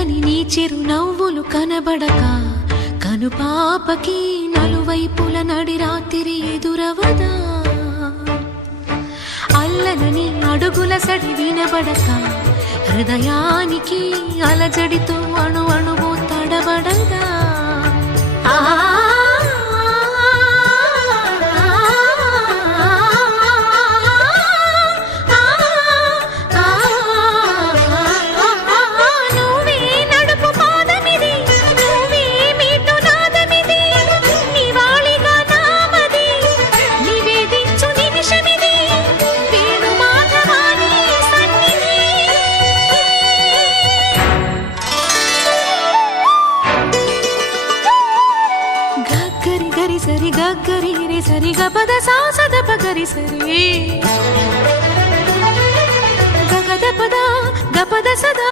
చల్లని నీ చిరునవ్వులు కనబడక కనుపాపకి నలువైపుల నడి రాత్రి ఎదురవదా అల్లలని అడుగుల సడి వినబడక హృదయానికి అలజడితో అణు అణువు తడబడదా గరి సరి గరి రే సరి గపద సా సద పగరి సరి గగద పద గపద సద